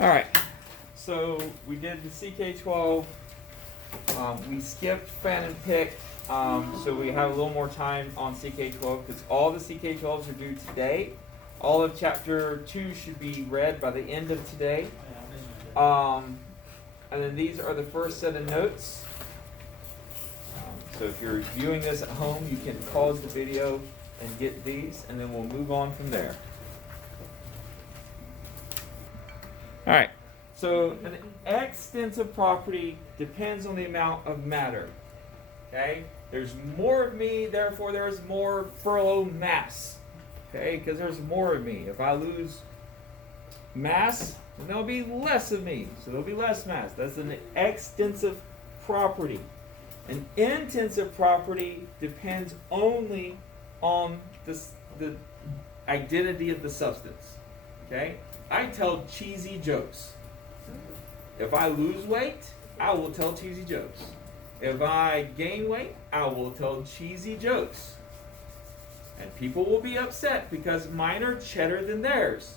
All right, so we did the CK12. We skipped fan and pick, so we have a little more time on CK12 because all the CK12s are due today. All of chapter 2 should be read by the end of today. And then these are the first set of notes. So if you're viewing this at home, you can pause the video and get these, and then we'll move on from there. All right, so an extensive property depends on the amount of matter. Okay, there's more of me, therefore there's more furlough mass. Okay, because there's more of me. If I lose mass, then there'll be less of me, so there'll be less mass. That's an extensive property. An intensive property depends only on the identity of the substance. Okay? I tell cheesy jokes. If I lose weight, I will tell cheesy jokes. If I gain weight, I will tell cheesy jokes. And people will be upset because mine are cheddar than theirs.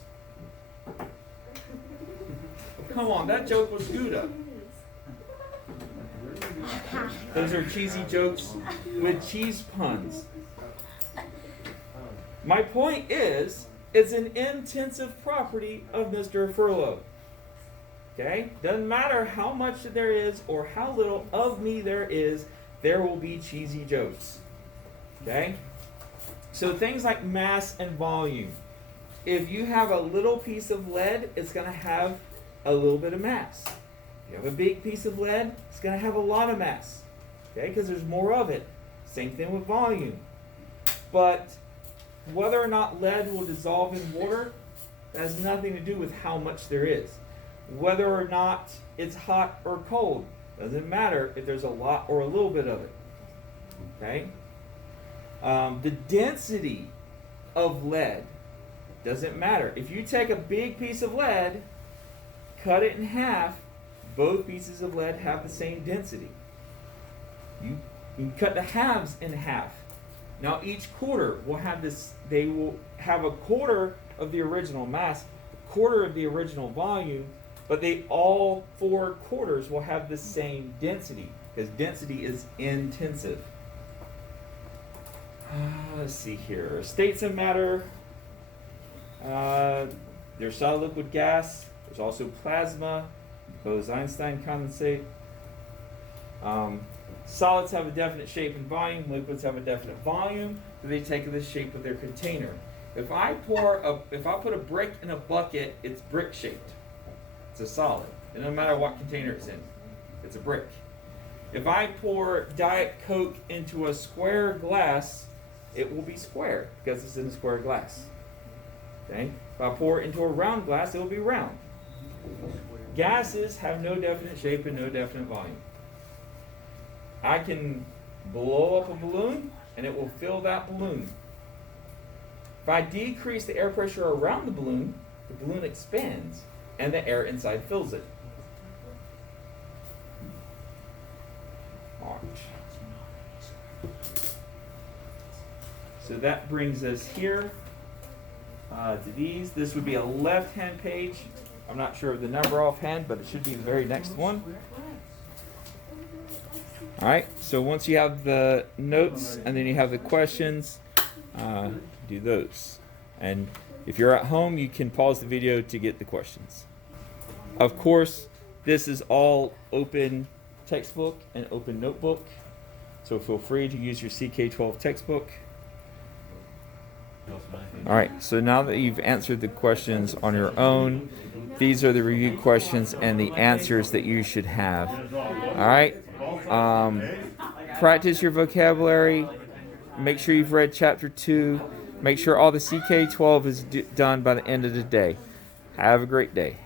Come on, that joke was Gouda. Those are cheesy jokes with cheese puns. My point is, it's an intensive property of Mr. Furlow. Okay? Doesn't matter how much there is or how little of me there is, there will be cheesy jokes. Okay? So things like mass and volume. If you have a little piece of lead, it's going to have a little bit of mass. If you have a big piece of lead, it's going to have a lot of mass. Okay? Because there's more of it. Same thing with volume. But whether or not lead will dissolve in water has nothing to do with how much there is. Whether or not it's hot or cold doesn't matter if there's a lot or a little bit of it. Okay? The density of lead doesn't matter. If you take a big piece of lead, cut it in half, both pieces of lead have the same density. You cut the halves in half. Now each quarter will have this, they will have a quarter of the original mass, a quarter of the original volume, but they all 4 quarters will have the same density, because density is intensive. Let's see here. States of matter. There's solid, liquid, gas. There's also plasma, Bose-Einstein condensate. Solids have a definite shape and volume. Liquids have a definite volume. So they take the shape of their container. If I put a brick in a bucket, it's brick shaped. It's a solid. It doesn't matter what container it's in. It's a brick. If I pour Diet Coke into a square glass, it will be square because it's in a square glass. Okay? If I pour it into a round glass, it will be round. Gases have no definite shape and no definite volume. I can blow up a balloon and it will fill that balloon. If I decrease the air pressure around the balloon expands and the air inside fills it. So that brings us here to these. This would be a left-hand page. I'm not sure of the number offhand, but it should be the very next one. All right, so once you have the notes and then you have the questions, do those. And if you're at home, you can pause the video to get the questions. Of course, this is all open textbook and open notebook, so feel free to use your CK12 textbook. All right, so now that you've answered the questions on your own, these are the review questions and the answers that you should have. All right, practice your vocabulary. Make sure you've read chapter 2. Make sure all the CK12 is done by the end of the day. Have a great day.